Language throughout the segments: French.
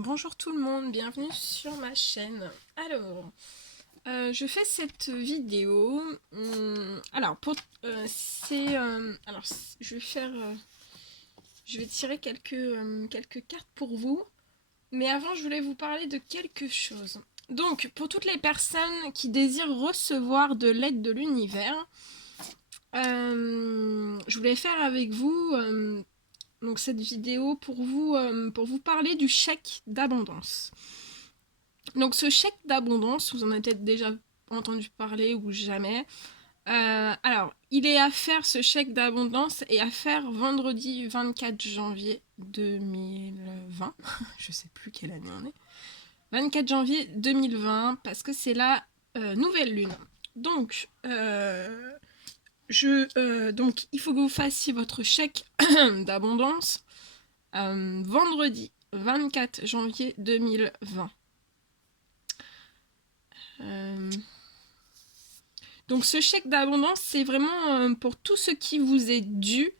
Bonjour tout le monde, bienvenue sur ma chaîne. Alors, je fais cette vidéo. Alors, je vais faire, je vais tirer quelques cartes pour vous. Mais avant, je voulais vous parler de quelque chose. Donc, pour toutes les personnes qui désirent recevoir de l'aide de l'univers, je voulais faire avec vous donc cette vidéo pour vous parler du chèque d'abondance. Donc ce chèque d'abondance, vous en avez peut-être déjà entendu parler ou jamais. Alors, il est à faire, ce chèque d'abondance est à faire vendredi 24 janvier 2020. Je sais plus quelle année on est. 24 janvier 2020, parce que c'est la nouvelle lune. Donc, donc, il faut que vous fassiez votre chèque d'abondance vendredi 24 janvier 2020. Donc ce chèque d'abondance, c'est vraiment pour tout ce qui vous est dû.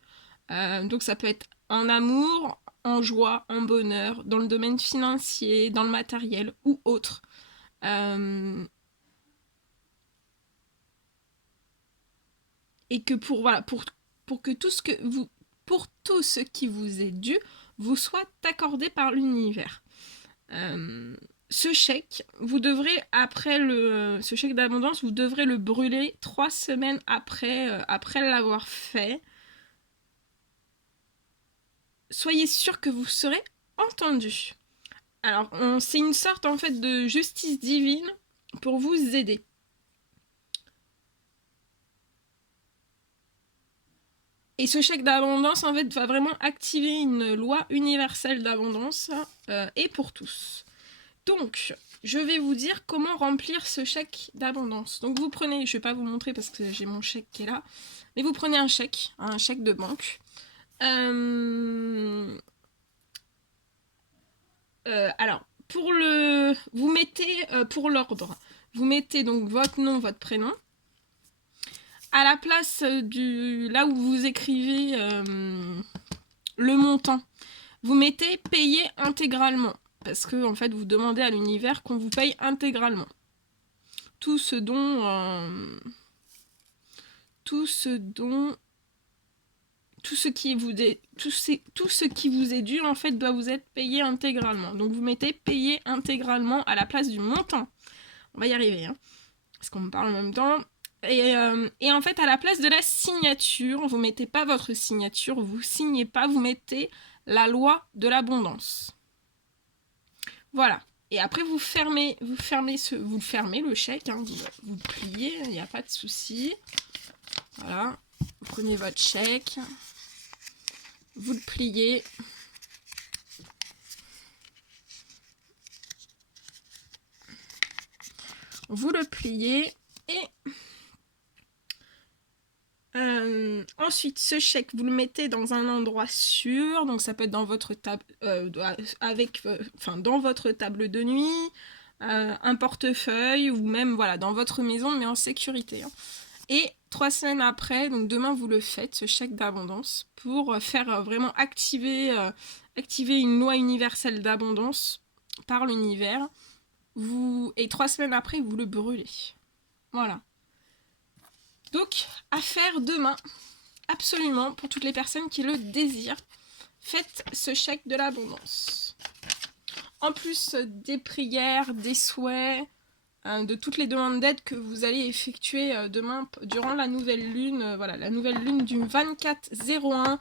Donc ça peut être en amour, en joie, en bonheur, dans le domaine financier, dans le matériel ou autre. Et que pour que pour tout ce qui vous est dû vous soit accordé par l'univers. Ce chèque, vous devrez, ce chèque d'abondance, vous devrez le brûler 3 semaines après l'avoir fait. Soyez sûr que vous serez entendu. Alors, c'est une sorte en fait de justice divine pour vous aider. Et ce chèque d'abondance, en fait, va vraiment activer une loi universelle d'abondance et pour tous. Donc, je vais vous dire comment remplir ce chèque d'abondance. Donc, vous prenez, je ne vais pas vous montrer parce que j'ai mon chèque qui est là, mais vous prenez un chèque de banque. Alors, vous mettez pour l'ordre, vous mettez donc votre nom, votre prénom. À la place là où vous écrivez le montant, vous mettez payer intégralement. Parce que en fait, vous demandez à l'univers qu'on vous paye intégralement. Tout ce qui vous est dû en fait doit vous être payé intégralement. Donc vous mettez payer intégralement à la place du montant. On va y arriver, hein, parce qu'on me parle en même temps. Et en fait, à la place de la signature, vous mettez pas votre signature, vous signez pas, vous mettez la loi de l'abondance. Voilà. Et après, vous fermez le chèque, hein, vous le pliez, il n'y a pas de souci. Voilà. Vous prenez votre chèque, vous le pliez. Vous le pliez et ensuite ce chèque vous le mettez dans un endroit sûr, donc ça peut être dans votre table dans votre table de nuit, un portefeuille ou même voilà dans votre maison mais en sécurité, hein. Et 3 semaines après, donc demain vous le faites, ce chèque d'abondance, pour faire vraiment activer une loi universelle d'abondance par l'univers. Et 3 semaines après, vous le brûlez. Voilà. Donc, à faire demain, absolument, pour toutes les personnes qui le désirent, faites ce chèque de l'abondance. En plus des prières, des souhaits, de toutes les demandes d'aide que vous allez effectuer demain durant la nouvelle lune, la nouvelle lune du 24-01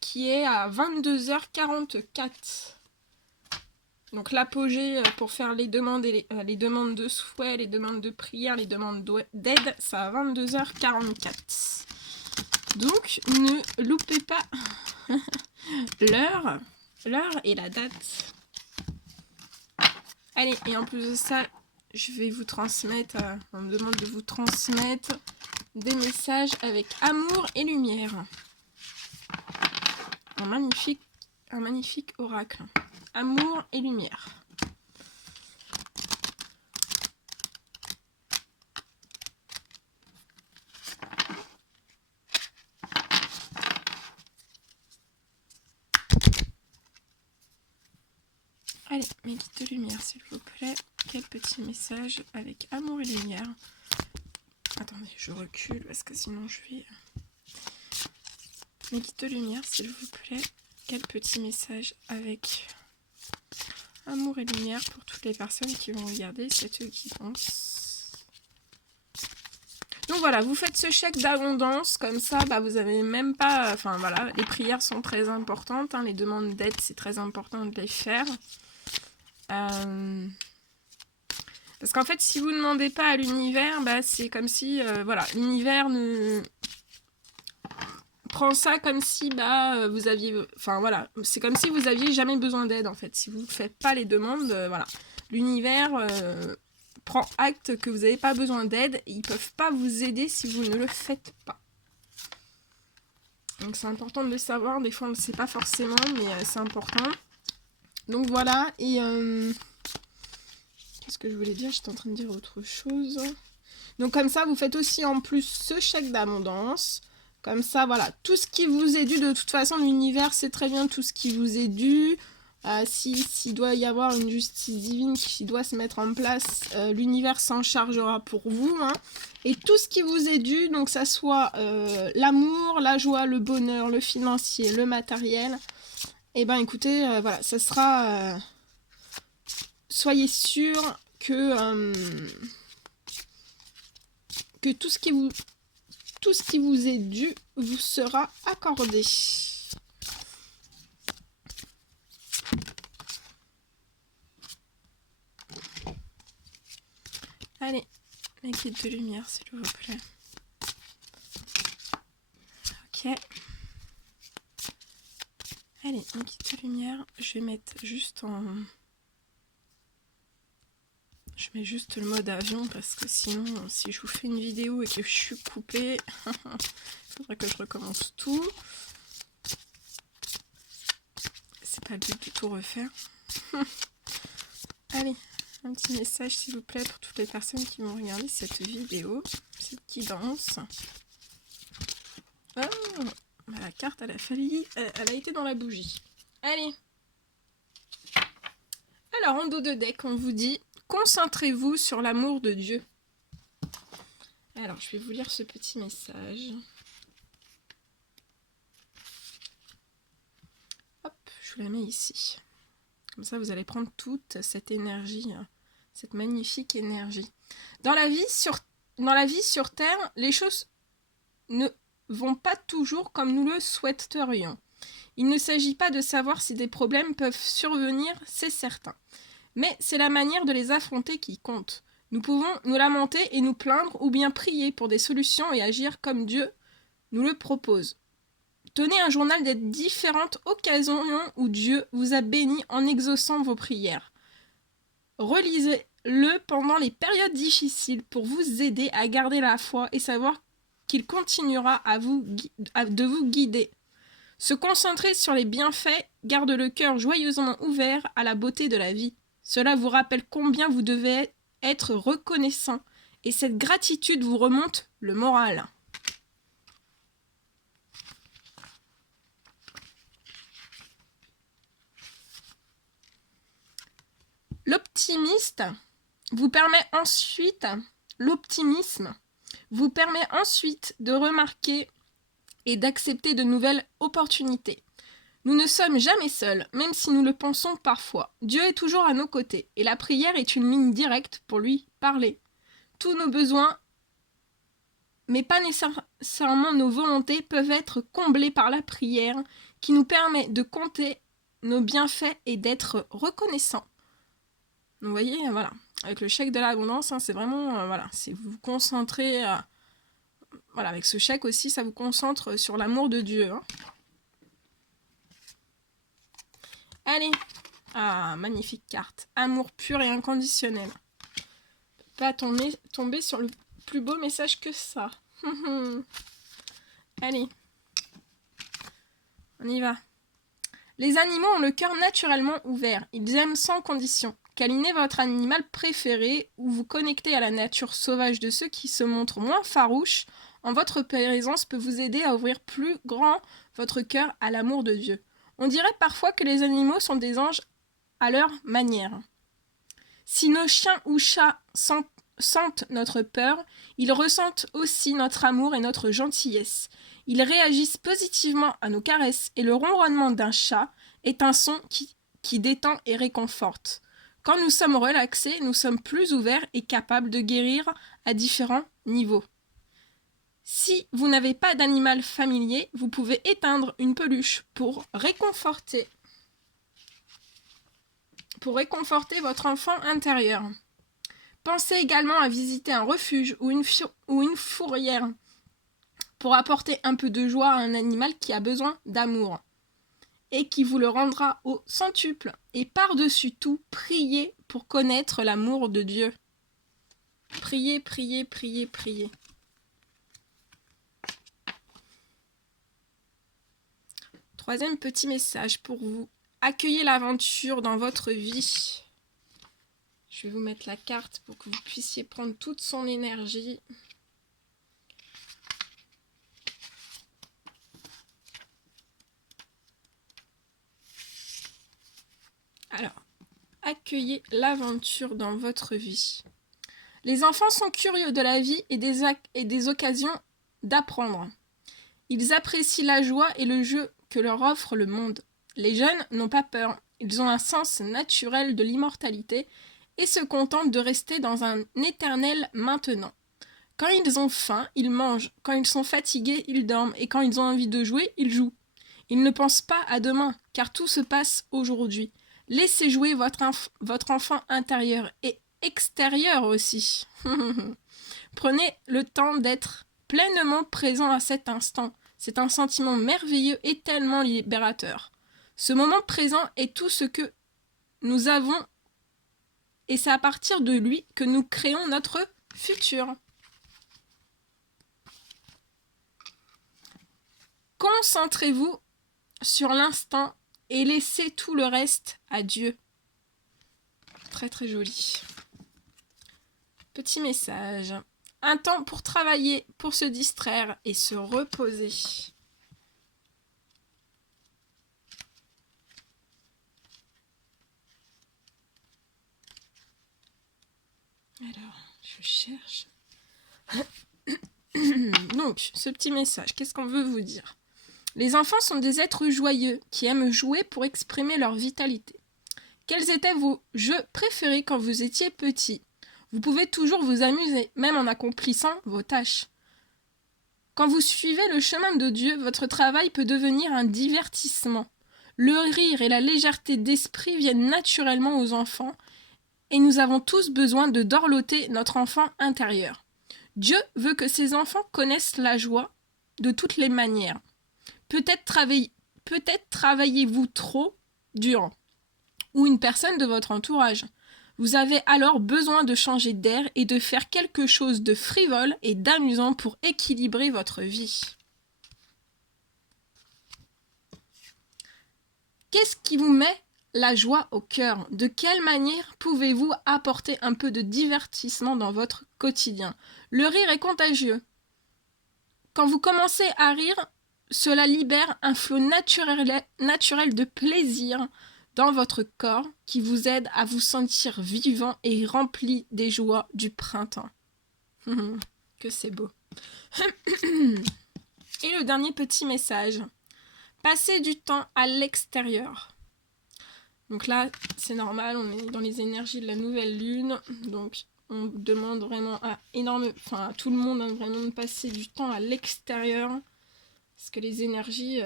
qui est à 22h44. Donc l'apogée pour faire les demandes, les demandes de souhait, les demandes de prière, les demandes d'aide, ça à 22h44. Donc ne loupez pas l'heure et la date. Allez, et en plus de ça, je vais vous transmettre, on me demande de vous transmettre des messages avec amour et lumière. Un magnifique oracle. Amour et lumière. Allez, mes guides de lumière, s'il vous plaît. Quel petit message avec amour et lumière. Attendez, je recule parce que sinon je vais... Mes guides de lumière, s'il vous plaît. Quel petit message avec amour et lumière pour toutes les personnes qui vont regarder cette guidance. Donc voilà, vous faites ce chèque d'abondance, comme ça, bah, vous avez même pas... Enfin voilà, les prières sont très importantes, hein, les demandes d'aide, c'est très important de les faire. Parce qu'en fait, si vous ne demandez pas à l'univers, bah, c'est comme si, voilà, l'univers ne... prend ça comme si bah, vous aviez... Enfin voilà, c'est comme si vous aviez jamais besoin d'aide en fait. Si vous ne faites pas les demandes, voilà. L'univers prend acte que vous n'avez pas besoin d'aide et ils ne peuvent pas vous aider si vous ne le faites pas. Donc c'est important de le savoir, des fois on ne le sait pas forcément, mais c'est important. Donc voilà, et... qu'est-ce que je voulais dire? J'étais en train de dire autre chose. Donc comme ça, vous faites aussi en plus ce chèque d'abondance. Comme ça, voilà, tout ce qui vous est dû, de toute façon, l'univers sait très bien tout ce qui vous est dû. S'il doit y avoir une justice divine qui doit se mettre en place, l'univers s'en chargera pour vous. Hein. Et tout ce qui vous est dû, donc ça soit l'amour, la joie, le bonheur, le financier, le matériel, et ben écoutez, voilà, ça sera... soyez sûr que tout ce qui vous est dû vous sera accordé. Allez, la guide de lumière, s'il vous plaît. Ok. Allez, la guide de lumière, je vais mettre juste en... Je mets juste le mode avion parce que sinon, si je vous fais une vidéo et que je suis coupée, il faudrait que je recommence tout. C'est pas le but de tout refaire. Allez, un petit message s'il vous plaît pour toutes les personnes qui vont regarder cette vidéo, cette guidance. Oh, bah la carte, elle a été dans la bougie. Allez. Alors, en dos de deck, on vous dit... Concentrez-vous sur l'amour de Dieu. Alors, je vais vous lire ce petit message. Hop, je vous la mets ici. Comme ça, vous allez prendre toute cette énergie, cette magnifique énergie. Dans la vie sur Terre, les choses ne vont pas toujours comme nous le souhaiterions. Il ne s'agit pas de savoir si des problèmes peuvent survenir, c'est certain. Mais c'est la manière de les affronter qui compte. Nous pouvons nous lamenter et nous plaindre ou bien prier pour des solutions et agir comme Dieu nous le propose. Tenez un journal des différentes occasions où Dieu vous a béni en exaucant vos prières. Relisez-le pendant les périodes difficiles pour vous aider à garder la foi et savoir qu'il continuera de vous guider. Se concentrer sur les bienfaits garde le cœur joyeusement ouvert à la beauté de la vie. Cela vous rappelle combien vous devez être reconnaissant et cette gratitude vous remonte le moral. L'optimisme vous permet ensuite de remarquer et d'accepter de nouvelles opportunités. Nous ne sommes jamais seuls, même si nous le pensons parfois. Dieu est toujours à nos côtés, et la prière est une ligne directe pour lui parler. Tous nos besoins, mais pas nécessairement nos volontés, peuvent être comblés par la prière, qui nous permet de compter nos bienfaits et d'être reconnaissants. Vous voyez, voilà, avec le chèque de l'abondance, hein, c'est vraiment, voilà, c'est vous vous concentrez, voilà, avec ce chèque aussi, ça vous concentre sur l'amour de Dieu, hein. Allez, ah, magnifique carte. Amour pur et inconditionnel. Pas tomber sur le plus beau message que ça. Allez, on y va. Les animaux ont le cœur naturellement ouvert. Ils aiment sans condition. Câlinez votre animal préféré ou vous connecter à la nature sauvage de ceux qui se montrent moins farouches en votre présence peut vous aider à ouvrir plus grand votre cœur à l'amour de Dieu. On dirait parfois que les animaux sont des anges à leur manière. Si nos chiens ou chats sentent notre peur, ils ressentent aussi notre amour et notre gentillesse. Ils réagissent positivement à nos caresses et le ronronnement d'un chat est un son qui détend et réconforte. Quand nous sommes relaxés, nous sommes plus ouverts et capables de guérir à différents niveaux. Si vous n'avez pas d'animal familier, vous pouvez éteindre une peluche pour réconforter votre enfant intérieur. Pensez également à visiter un refuge ou une fourrière pour apporter un peu de joie à un animal qui a besoin d'amour et qui vous le rendra au centuple. Et par-dessus tout, priez pour connaître l'amour de Dieu. Priez, priez, priez, priez. Troisième petit message pour vous. Accueillez l'aventure dans votre vie. Je vais vous mettre la carte pour que vous puissiez prendre toute son énergie. Alors, accueillez l'aventure dans votre vie. Les enfants sont curieux de la vie et des occasions d'apprendre. Ils apprécient la joie et le jeu que leur offre le monde. Les jeunes n'ont pas peur. Ils ont un sens naturel de l'immortalité et se contentent de rester dans un éternel maintenant. Quand ils ont faim, ils mangent. Quand ils sont fatigués, ils dorment. Et quand ils ont envie de jouer, ils jouent. Ils ne pensent pas à demain, car tout se passe aujourd'hui. Laissez jouer votre enfant intérieur et extérieur aussi. Prenez le temps d'être pleinement présent à cet instant. C'est un sentiment merveilleux et tellement libérateur. Ce moment présent est tout ce que nous avons et c'est à partir de lui que nous créons notre futur. Concentrez-vous sur l'instant et laissez tout le reste à Dieu. Très très joli. Petit message. Un temps pour travailler, pour se distraire et se reposer. Alors, je cherche. Donc, ce petit message, qu'est-ce qu'on veut vous dire ? Les enfants sont des êtres joyeux qui aiment jouer pour exprimer leur vitalité. Quels étaient vos jeux préférés quand vous étiez petit ? Vous pouvez toujours vous amuser, même en accomplissant vos tâches. Quand vous suivez le chemin de Dieu, votre travail peut devenir un divertissement. Le rire et la légèreté d'esprit viennent naturellement aux enfants et nous avons tous besoin de dorloter notre enfant intérieur. Dieu veut que ses enfants connaissent la joie de toutes les manières. Peut-être travaillez-vous trop dur ou une personne de votre entourage. Vous avez alors besoin de changer d'air et de faire quelque chose de frivole et d'amusant pour équilibrer votre vie. Qu'est-ce qui vous met la joie au cœur ? De quelle manière pouvez-vous apporter un peu de divertissement dans votre quotidien ? Le rire est contagieux. Quand vous commencez à rire, cela libère un flot naturel de plaisir dans votre corps qui vous aide à vous sentir vivant et rempli des joies du printemps. Que c'est beau. Et le dernier petit message. Passez du temps à l'extérieur. Donc là, c'est normal, on est dans les énergies de la nouvelle lune. Donc on demande vraiment à tout le monde vraiment de passer du temps à l'extérieur. Parce que les énergies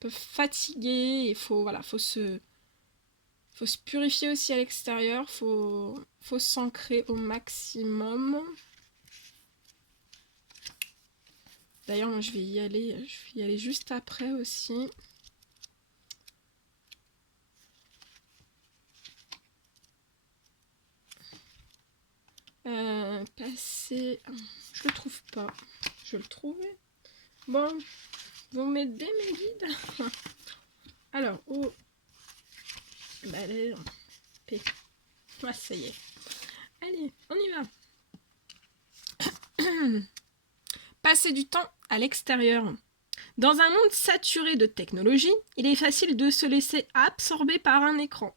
peuvent fatiguer. Il faut se purifier aussi à l'extérieur. Faut s'ancrer au maximum. D'ailleurs, moi, je vais y aller juste après aussi. Passer... Je le trouve pas. Je le trouvais. Bon, vous m'aidez mes guides. Alors, O... Balai... P. Ah, ça y est. Allez, on y va. Passer du temps à l'extérieur. Dans un monde saturé de technologie, il est facile de se laisser absorber par un écran.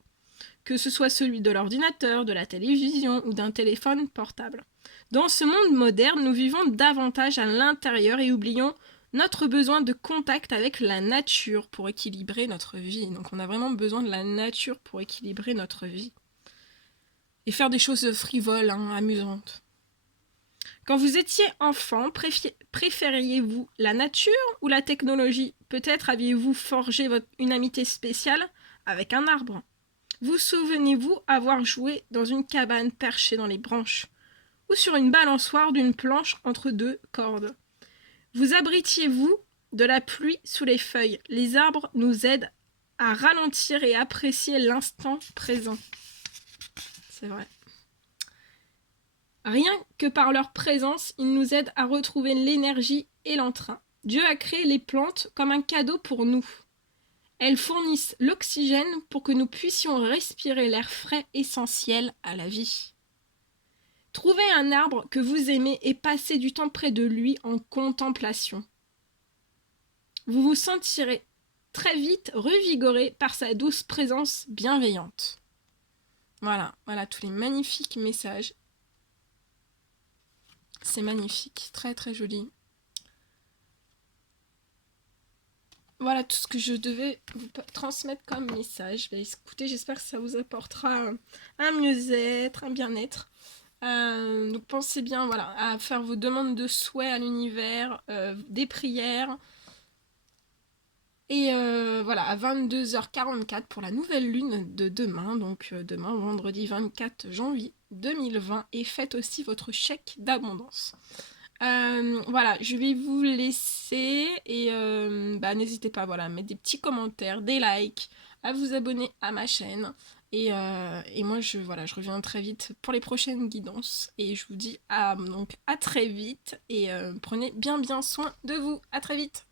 que ce soit celui de l'ordinateur, de la télévision ou d'un téléphone portable. Dans ce monde moderne, nous vivons davantage à l'intérieur et oublions notre besoin de contact avec la nature pour équilibrer notre vie. Donc on a vraiment besoin de la nature pour équilibrer notre vie. Et faire des choses frivoles, amusantes. Quand vous étiez enfant, préfériez-vous la nature ou la technologie? Peut-être aviez-vous forgé une amitié spéciale avec un arbre. Vous souvenez-vous avoir joué dans une cabane perchée dans les branches ou sur une balançoire d'une planche entre deux cordes? Vous abritiez-vous de la pluie sous les feuilles? Les arbres nous aident à ralentir et apprécier l'instant présent. C'est vrai. Rien que par leur présence, ils nous aident à retrouver l'énergie et l'entrain. Dieu a créé les plantes comme un cadeau pour nous. Elles fournissent l'oxygène pour que nous puissions respirer l'air frais essentiel à la vie. Trouvez un arbre que vous aimez et passez du temps près de lui en contemplation. Vous vous sentirez très vite revigoré par sa douce présence bienveillante. Voilà tous les magnifiques messages. C'est magnifique, très très joli. Voilà tout ce que je devais vous transmettre comme message. Écoutez, j'espère que ça vous apportera un mieux-être, un bien-être. Donc pensez bien à faire vos demandes de souhaits à l'univers, des prières. Et à 22h44 pour la nouvelle lune de demain, donc demain, vendredi 24 janvier 2020. Et faites aussi votre chèque d'abondance. Je vais vous laisser et n'hésitez pas à mettre des petits commentaires, des likes, à vous abonner à ma chaîne et moi je reviens très vite pour les prochaines guidances et je vous dis à très vite et prenez bien soin de vous. À très vite.